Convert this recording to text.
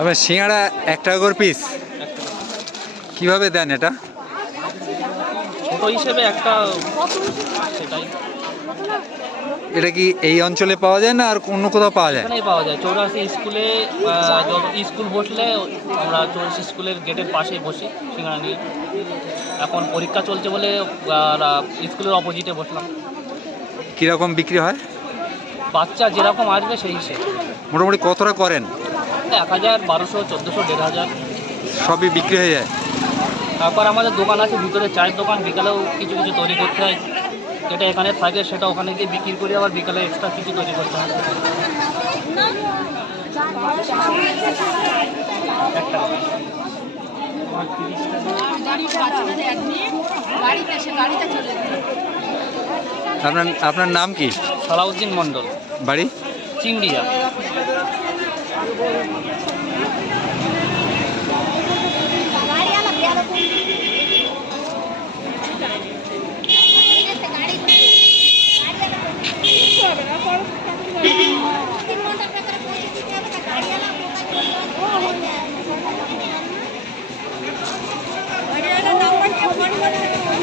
আপনার এক টাকা করে পিস কীভাবে দেন এটা? ছোট হিসেবে একটা সেটাই। এটা কি এই অঞ্চলে পাওয়া যায় না আর অন্য কোথাও পাওয়া যায়? এখানেই পাওয়া যায়। চৌরাশি স্কুলে স্কুল বসলে আমরা চৌরাশি স্কুলের গেটের পাশেই বসি সেখানে নিয়ে। এখন পরীক্ষা চলছে বলে স্কুলের অপোজিটে বসলাম। কীরকম বিক্রি হয়? বাচ্চা যেরকম আসবে সেই হিসেবে। মোটামুটি কতটা করেন? এক হাজার বারোশো চোদ্দোশো দেড় হাজার। সবই বিক্রি হয়ে যায়? তারপর আমাদের দোকান আছে ভিতরে চায়ের দোকান বিকালেও কিছু কিছু তৈরি করতে হয়। যেটা এখানে থাকে সেটা ওখানে গিয়ে বিক্রি করে আবার বিকালে এক্সট্রা কিছু তৈরি করতে হয়। আপনার আপনার নাম কি? সালাউদ্দিন মণ্ডল। বাড়ি? চিংড়িয়া।